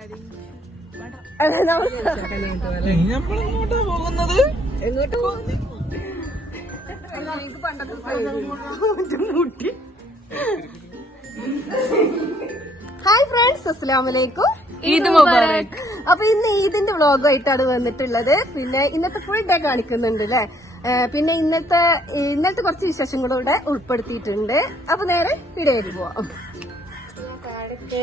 Hi friends, അസ്സലാമലൈക്കും. ഈദ് മുബാരക്. അപ്പൊ ഇന്ന് ഈദിന്റെ വ്ളോഗായിട്ടാണ് വന്നിട്ടുള്ളത്. പിന്നെ ഇന്നത്തെ ഫുൾ ഡേ കാണിക്കുന്നുണ്ട് അല്ലെ. പിന്നെ ഇന്നത്തെ കുറച്ച് വിശേഷങ്ങളൂടെ ഉൾപ്പെടുത്തിയിട്ടുണ്ട്. അപ്പൊ നേരെ ഇടയിൽ പോവാം. കാടൊക്കെ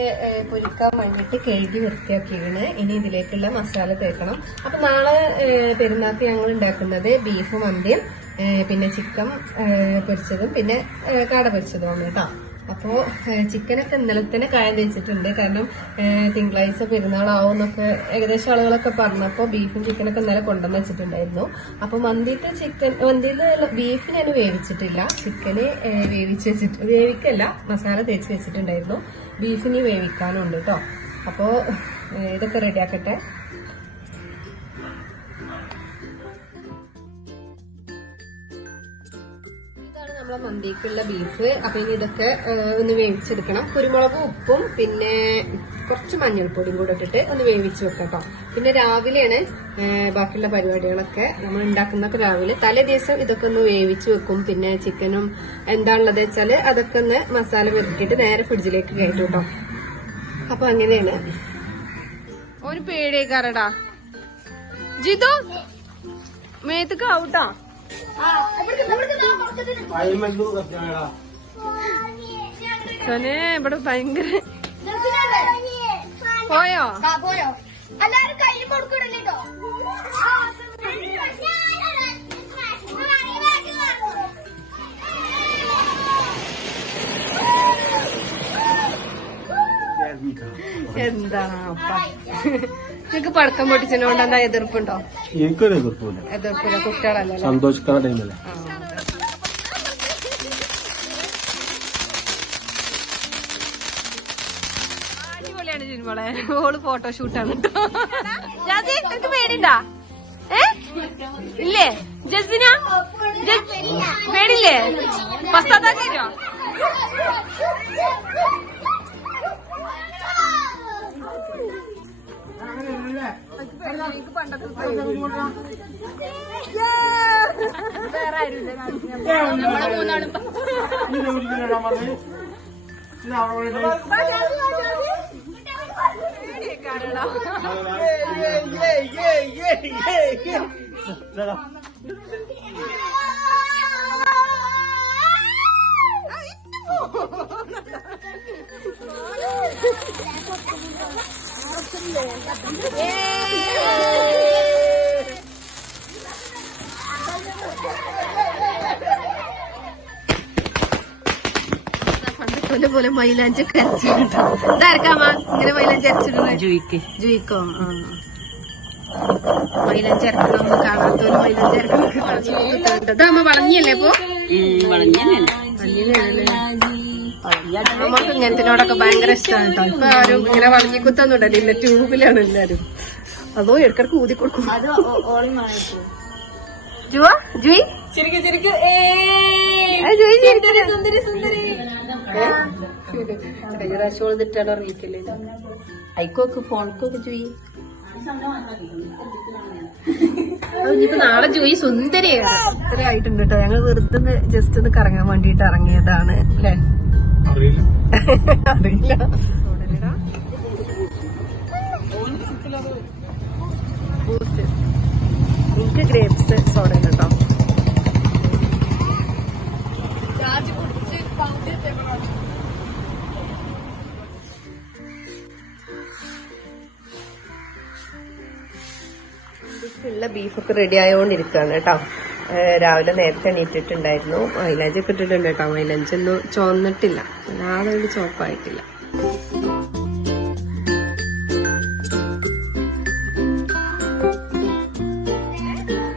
പൊരിക്കാൻ വേണ്ടിട്ട് കഴുകി വൃത്തിയാക്കിയാണ്. ഇനി ഇതിലേക്കുള്ള മസാല തേക്കണം. അപ്പൊ നാളെ പെരുന്നാൾക്ക് ഞങ്ങൾ ഉണ്ടാക്കുന്നത് ബീഫ് മന്തിയും പിന്നെ ചിക്കൻ പൊരിച്ചതും പിന്നെ കാട പൊരിച്ചതുമാണ് കേട്ടോ. അപ്പോ ചിക്കനൊക്കെ ഇന്നലെ തന്നെ കായം തേച്ചിട്ടുണ്ട്. കാരണം തിങ്കളാഴ്ച പെരുന്നാളാവും എന്നൊക്കെ ഏകദേശം ആളുകളൊക്കെ പറഞ്ഞപ്പോ ബീഫും ചിക്കനൊക്കെ ഇന്നലെ കൊണ്ടുവന്ന് വെച്ചിട്ടുണ്ടായിരുന്നു. അപ്പൊ മന്തിയില് ബീഫ് ഞാൻ വേവിച്ചിട്ടില്ല, ചിക്കന് വേവിക്കല്ല, മസാല തേച്ച് വെച്ചിട്ടുണ്ടായിരുന്നു. ബീഫിന് വേവിക്കാനുണ്ട് കേട്ടോ. അപ്പോ ഇതൊക്കെ റെഡിയാക്കട്ടെ. നമ്മളെ മന്തിക്കുള്ള ബീഫ്. അപ്പൊ ഇനി ഇതൊക്കെ ഒന്ന് വേവിച്ചെടുക്കണം. കുരുമുളകും ഉപ്പും പിന്നെ കുറച്ച് മഞ്ഞൾപ്പൊടിയും കൂടെ ഇട്ടിട്ട് ഒന്ന് വേവിച്ച് വെക്കാം. പിന്നെ രാവിലെയാണ് ബാക്കിയുള്ള പരിപാടികളൊക്കെ നമ്മൾ ഉണ്ടാക്കുന്നൊക്കെ രാവിലെ. തലേ ദിവസം ഇതൊക്കെ ഒന്ന് വേവിച്ച് വെക്കും. പിന്നെ ചിക്കനും എന്താണുള്ളത് വെച്ചാല് അതൊക്കെ ഒന്ന് മസാല പെരട്ടിയിട്ട് നേരെ ഫ്രിഡ്ജിലേക്ക് കയറ്റും കേട്ടോ. അപ്പൊ അങ്ങനെയാണ്. ഒരു പേടിയേക്കാരടാ ജിതോ മേത്തക്ക് ഔട്ടാ. ഇവിടെ ഭയങ്കര പോയോ എല്ലാരും കയ്യിൽ കൊടുക്കണല്ലോ. എന്താ നിങ്ങക്ക് പടക്കം പൊട്ടിച്ചതിനോണ്ട് എന്താ എതിർപ്പുണ്ടോ? എനിക്കൊരു എതിർപ്പില്ല. എതിർപ്പില്ല, കുട്ടികളല്ലേ, സന്തോഷിക്കുന്ന ടൈമല്ലേ. അടിപൊളിയാണ് ജിൻമോളെ. ഓള് ഫോട്ടോഷൂട്ടാണ് കേട്ടോ. ജാസി നിനക്ക് പേടിണ്ടാ? ഇല്ലേ ജസ്ബിന? പേടില്ലേ? പശ്ചാത്താക്കോ? വേറെ ആരുമില്ല, നമ്മളെ മൂന്നാളും. പോലെ മൈലാഞ്ചൊക്കെ അരച്ചിട്ടുണ്ടോ? ഇതാർക്കാമ ഇങ്ങനെ മൈലാഞ്ചി അരച്ചിട്ടുണ്ടോ? ജുയിക്കോ? മൈലാഞ്ചി അരക്കണം കാണാത്തോല് മൈലാഞ്ചി അരക്കണം. ഇതാമ വളഞ്ഞല്ലേ? ഇപ്പൊ നമുക്ക് ഇങ്ങനത്തിനോടൊക്കെ ഭയങ്കര ഇഷ്ടമാണ് കേട്ടോ. ഇപ്പൊ ആരും ഇങ്ങനെ വളഞ്ഞി കുത്തൊന്നുണ്ടല്ലോ, ഇല്ല ട്യൂബിലാണ് എല്ലാരും. അതോ ഇടക്കിടക്ക് ഊതി കൊടുക്കും. ജുവാ ജുയി കഴിഞ്ഞ അറിയിക്കില്ലേ ഐക്കോക്ക് ഫോൺക്കൊക്കെ ജുയി. ഇനിയിപ്പോ നാളെ ജുയി സുന്ദരിയാണ്. ഇത്ര ആയിട്ടുണ്ട് കേട്ടോ. ഞങ്ങൾ വെറുതെ ജസ്റ്റ് ഒന്ന് കറങ്ങാൻ വേണ്ടിട്ട് ഇറങ്ങിയതാണ് അല്ലെ. അറിയില്ല. എനിക്ക് ഗ്രേപ്സ് സോഡ കേട്ടോ. ഉള്ള ബീഫൊക്കെ റെഡി ആയോണ്ടിരിക്കുകയാണ് കേട്ടോ. രാവിലെ നേരത്തെ എണീറ്റിട്ടുണ്ടായിരുന്നു. മൈലാഞ്ചി ഒക്കെ ഇട്ടിട്ടുണ്ട് കേട്ടോ. മൈലാഞ്ചൊന്നും ചോന്നിട്ടില്ല, നാളെ വേണ്ടി ചോപ്പായിട്ടില്ല.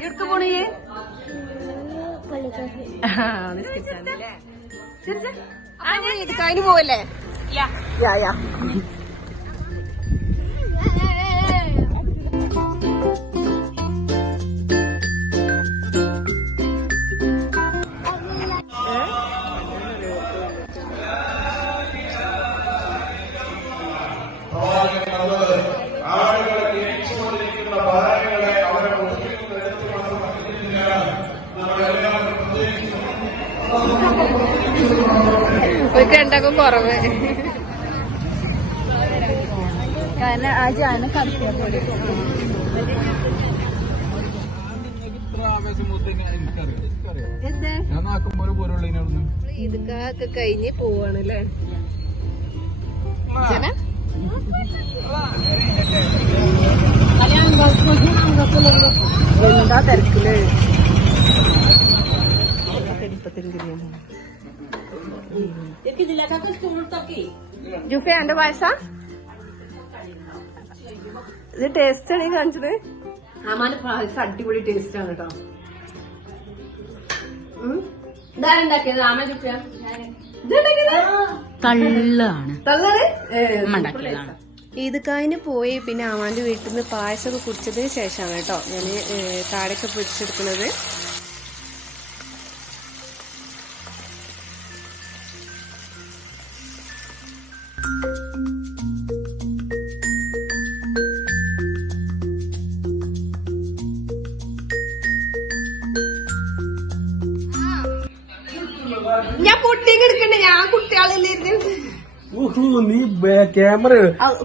ഇവർക്ക് പോണേ കഴിഞ്ഞു പോവല്ലേ? നിങ്ങൾക്ക് രണ്ടാക്കും കുറവ്. കാരണം ആ ജാന കടത്തിയാ പോലെ ഇതൊക്കെ കഴിഞ്ഞ് പോവാണല്ലേ. എന്താ തിരക്കില് ജുഫ എന്റെ പായസ ഇത് ടേസ്റ്റ് ആണ് ഈ കാണിച്ചത്. ആമാന്റെ പായസം അടിപൊളി ടേസ്റ്റ് ആണ് കേട്ടോ. ഇതാരുണ്ടാക്കിയത്? ആമ ജുഫ കള്ളാണ് തള്ളത് ഇത് കഴിഞ്ഞ് പോയി. പിന്നെ ആമാന്റെ വീട്ടിൽ നിന്ന് പായസമൊക്കെ കുടിച്ചതിന് ശേഷമാണ് കേട്ടോ ഞാന് താഴെയൊക്കെ പിടിച്ചെടുക്കുന്നത്. ഞാൻ കുട്ടിക്ക് എടുക്കണ്ടേ? ഞാൻ കുട്ടികളില്ലായിരുന്നു. നീ ക്യാമറ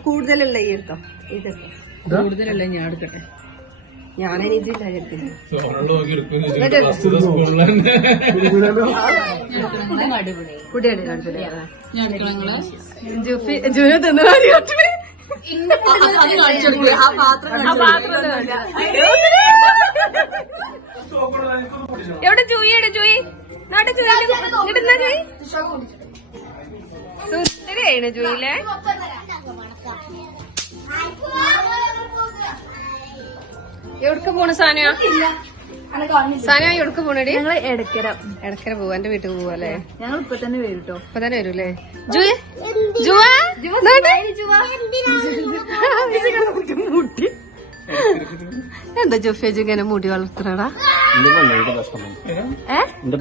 കൂടുതലുള്ള ഈ എടുത്തോ. ഇതെടുത്തോ. കൂടുതലുള്ള ഞാൻ എടുക്കട്ടെ. ഞാനതില്ല എടുത്തില്ല. കുട്ടിയാണ് ജൂന തിന്നു എവിടെ ജൂയിയുടെ ജൂയി നാട്ടെ ഇടുന്ന ജൂയി സുന്ദരിയാണ് ജൂയിലെ. എവിടക്ക പോണ സാനിയ? സാനിയ എവിടക്ക പോണടി? ഞങ്ങള് എടക്കര പോവാ. എന്റെ വീട്ടിൽ പോവാല്ലേ? ഞങ്ങൾ ഇപ്പൊ തന്നെ വരും കേട്ടോ. ഇപ്പൊ തന്നെ വരൂല്ലേ? മുടി എന്താ ജുഫേജ് ഇങ്ങനെ മുടി വളർത്തണടാ? എന്റെ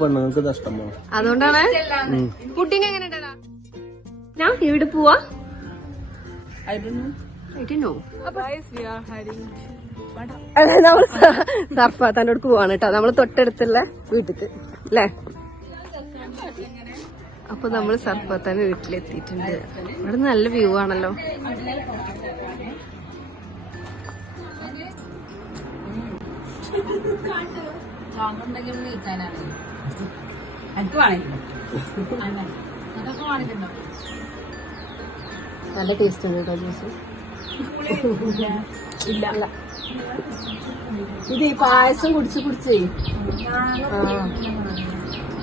പെണ്ണുങ്ങൾക്ക് നഷ്ടമോ? അതുകൊണ്ടാണ്. പുഡിങ് എങ്ങനെ ഉണ്ടടാ? ഞാൻ ഇവിടെ പോവാ. നമ്മള് സർഫാത്താൻ്റെ പോവാണ് കേട്ടോ. നമ്മള് തൊട്ടടുത്തുള്ള വീട്ടിക്ക് അല്ലേ? അപ്പൊ നമ്മള് സർഫാത്താൻ്റെ വീട്ടിലെത്തിയിട്ടുണ്ട്. ഇവിടെ നല്ല വ്യൂ ആണല്ലോ. നല്ല ടേസ്റ്റ് ഉണ്ട് കേട്ടോ ജ്യൂസ്. ഇല്ല ഇത് ഈ പായസം കുടിച്ചേ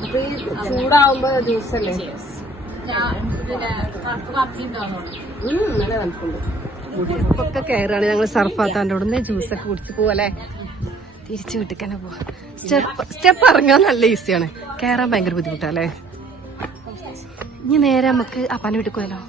അപ്പൊ ഈ ചൂടാവുമ്പോ ജ്യൂസല്ലേ നല്ല തണുപ്പുണ്ട്. ഒക്കെ കയറാണ് ഞങ്ങൾ സർഫാത്താൻ്റെ അവിടെ നിന്ന് ജ്യൂസൊക്കെ കുടിച്ച് പോവല്ലേ. തിരിച്ചു വീട്ടിൽ തന്നെ പോവാ. സ്റ്റെപ്പ് ഇറങ്ങാൻ നല്ല ഈസിയാണ്, കയറാൻ ഭയങ്കര ബുദ്ധിമുട്ടല്ലേ. ഇനി നേരെ നമുക്ക് അപ്പാൻ്റെ വീട്ടിൽ പോയാലോ?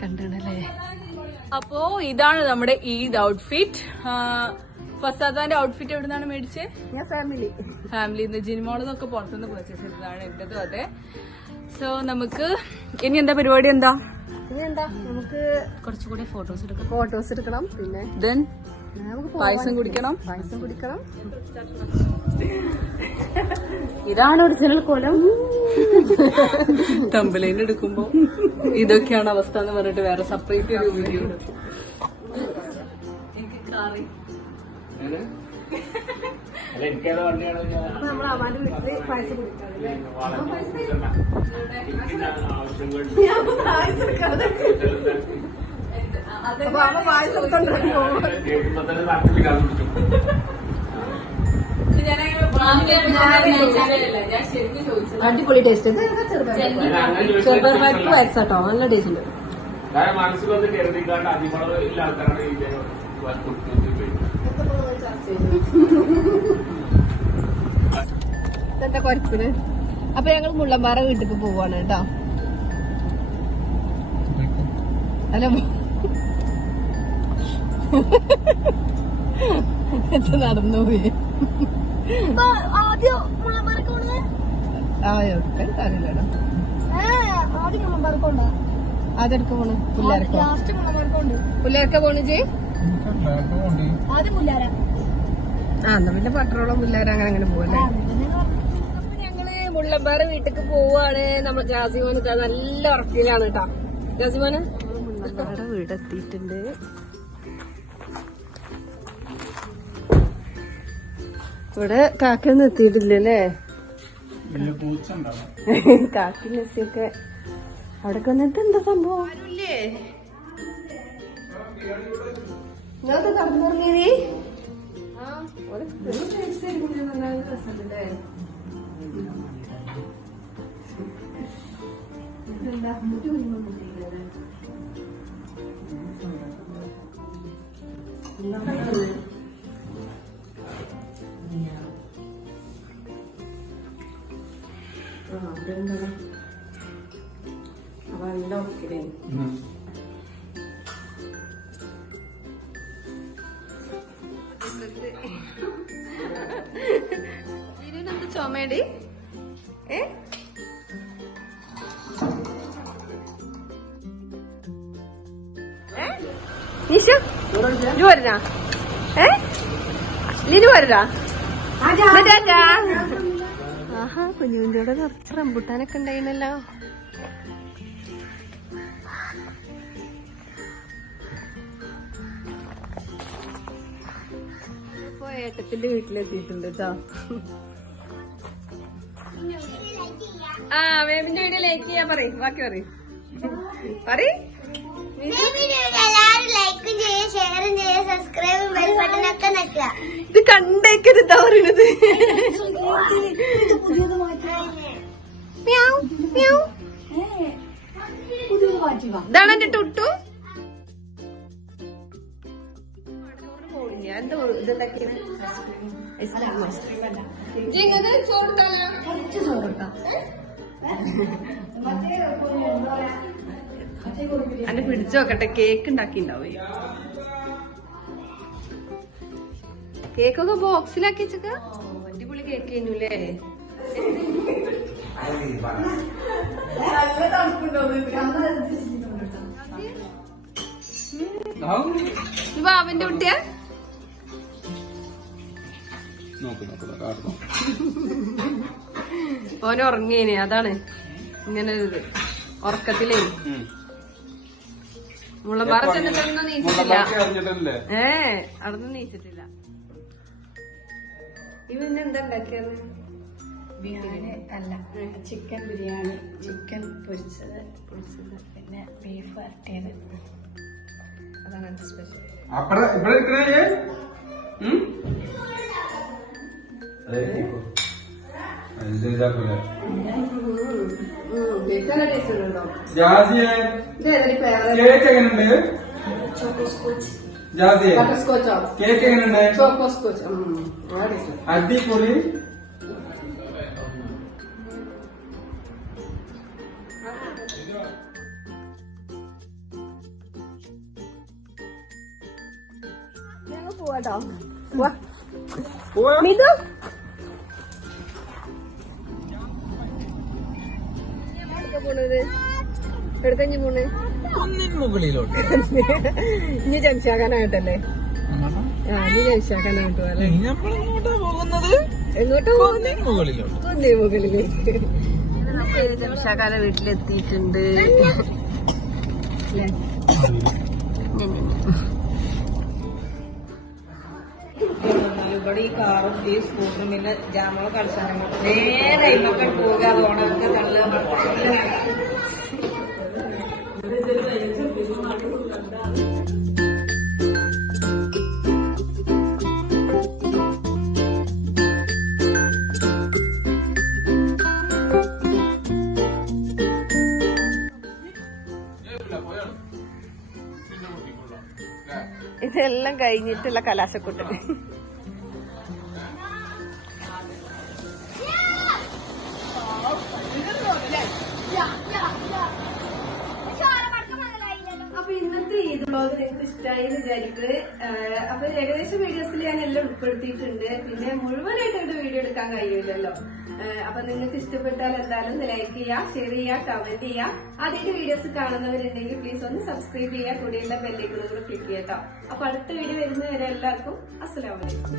കണ്ടല്ലേ. അപ്പോ ഇതാണ് നമ്മുടെ ഈദ് ഔട്ട്ഫിറ്റ്. ഫസാദാന്റെ ഔട്ട്ഫിറ്റ് എവിടെ നിന്നാണ് മേടിച്ചത്? ഞാൻ ഫാമിലിന്ന് ജിനിമോളൊക്കെ പുറത്തുനിന്ന് പർച്ചേസ് ചെയ്തതാണ്. എന്റേതും അതെ. സോ നമുക്ക് ഇനി എന്താ പരിപാടി? എന്താ നമുക്ക് കുറച്ചുകൂടി ഫോട്ടോസ് എടുക്കണം. പിന്നെ ദെൻ പായസം കുടിക്കണം. ഇതാണ് ഒറിജിനൽ കോലം. തമ്പലയിൽ എടുക്കുമ്പോ ഇതൊക്കെയാണ് അവസ്ഥ എന്ന് പറഞ്ഞിട്ട് വേറെ സെപ്പറേറ്റ് ഒരു വീഡിയോ. നമ്മൾ അമ്മാന്റെ വീട്ടില് പായസം കുടിക്കാറില്ലേ? അടിപൊളി ടേസ്റ്റ്. ചെറുപയർ വയസ്സാട്ടോ, നല്ല ടേസ്റ്റ് ഉണ്ട്. എന്താ കുഴപ്പമില്ല. അപ്പൊ ഞങ്ങൾ മുള്ളമ്പാറ വീട്ടിലേക്ക് പോവാണ് കേട്ടോ. അല്ല നടന്നു പോയി. അറിയില്ലടാ. ആദ്യം മുളമ്പറക്കുണ്ടോ? അതെടുക്ക പോണു പിള്ളേർക്ക്. ലാസ്റ്റ് മുളമ്പറക്കുണ്ട്. പിള്ളേർക്ക് പോണു ചെയ്. ആദ്യം മുല്ലാര. എന്നാ പിന്നെ പട്ടറോളം പിള്ളേർ അങ്ങനെ പോവല്ലേ. ഞങ്ങള് മുള്ളമ്പാറ വീട്ടിക്ക് പോവാണ്. നമ്മൾ ജാസിമോന് നല്ല ഉറക്കിലാണ് കേട്ടാ. ജാസിമോന് മുള്ളമ്പാറ വീടെത്തിയിട്ടുണ്ട്. ഇവിടെ കാക്കൊന്നും എത്തിയിട്ടില്ലല്ലേ. കാക്കി മെസ്സിയൊക്കെ അവിടെ വന്നിട്ട് എന്താ സംഭവം? നിങ്ങൾക്ക് കടന്നുറങ്ങിയേ? ഇതിനെന്ത് ചുമയടി? നിഷ ലിനു വരണ? ലിനു വരണ? ആഹാ കുഞ്ഞുവിന്റെ നിറച്ച് റംബുട്ടാനൊക്കെ ഉണ്ടായിരുന്നല്ലോ. ഇപ്പൊ ഏട്ടത്തിന്റെ വീട്ടിലെത്തിയിട്ടുണ്ട് കേട്ടോ. വേബിന്റെ വീഡിയോ ലൈക്ക് ചെയ്യാൻ പറയും. ബാക്കി പറയും. ഇത് കണ്ടേക്കത് എന്താ പറയണത്? ഇതാണ് എന്റെ ടുട്ടു. അന്റെ പിടിച്ചു നോക്കട്ടെ. കേക്ക് ഉണ്ടാക്കിണ്ടാവേ. കേക്കൊക്കെ ബോക്സിലാക്കി വെച്ചക്ക. അടിപൊളി കേക്ക് കഴിഞ്ഞുല്ലേ. ബാബന്റെ കുട്ടിയാ? ഓന് ഉറങ്ങിയേനെ. അതാണ് ഇങ്ങനെ ഒരു ഉറക്കത്തിലേ. മുളമ്പാറ ചെന്നിട്ടൊന്നും നീച്ചിട്ടില്ല. അവിടുന്ന് നീച്ചിട്ടില്ല. ഇവന്ന് എന്താ ഉണ്ടാക്കിയത്? ബിരിയാണി അല്ല, ചിക്കൻ ബിരിയാണി, ചിക്കൻ പൊരിച്ചത്, പിന്നെ ബീഫ് വരട്ടിയത്. അതാണ് എന്റെ സ്പെഷ്യൽ. അടിപൊളി. ഞങ്ങൾ പോവാട്ടോ. പോണത് എടുക്കഞ്ഞു പോണ് മുകളിലോട്ട്. ഇനി ജംഷാക്കാനായിട്ടല്ലേ? ഇനി ജംഷാക്കാനായിട്ട് പോലെ. എങ്ങോട്ടാ പോകുന്നത്? മുകളിലേക്ക്. ജംഷാക്കാന്റെ വീട്ടിലെത്തിയിട്ടുണ്ട്. ഇവിടെ ഈ കാറും ഈ സ്കൂട്ടറും പിന്നെ ജാമോ കളിച്ചാൽ നേരെ ഇന്നൊക്കെ പോകാതെ ഓണൊക്കെ തള്ളുക. ഇതെല്ലാം കഴിഞ്ഞിട്ടുള്ള കലാശക്കൂട്ട്. അപ്പൊ ഇന്ന് ഇന്നത്തെ ഈദ് വ്ലോഗ് നിങ്ങൾക്ക് ഇഷ്ടമായി എന്ന് വിചാരിക്കുന്നത്. അപ്പൊ ഏകദേശം വീഡിയോസിൽ ഞാൻ എല്ലാം ഉൾപ്പെടുത്തിയിട്ടുണ്ട്. പിന്നെ മുഴുവനായിട്ട് ഒരു വീഡിയോ എടുക്കാൻ കഴിയില്ലല്ലോ. അപ്പൊ നിങ്ങൾക്ക് ഇഷ്ടപ്പെട്ടാൽ എന്തായാലും ലൈക്ക് ചെയ്യുക, ഷെയർ ചെയ്യുക, കമന്റ് ചെയ്യുക. ആദ്യമായിട്ട് വീഡിയോസ് കാണുന്നവരുണ്ടെങ്കിൽ പ്ലീസ് ഒന്ന് സബ്സ്ക്രൈബ് ചെയ്യുക, കൂടെയുള്ള ബെല്ലൈക്കണും കൂടെ ക്ലിക്ക് ചെയ്യട്ടോ. അപ്പൊ അടുത്ത വീഡിയോ വരുന്നവരെ എല്ലാവർക്കും അസ്സലാമു അലൈക്കും.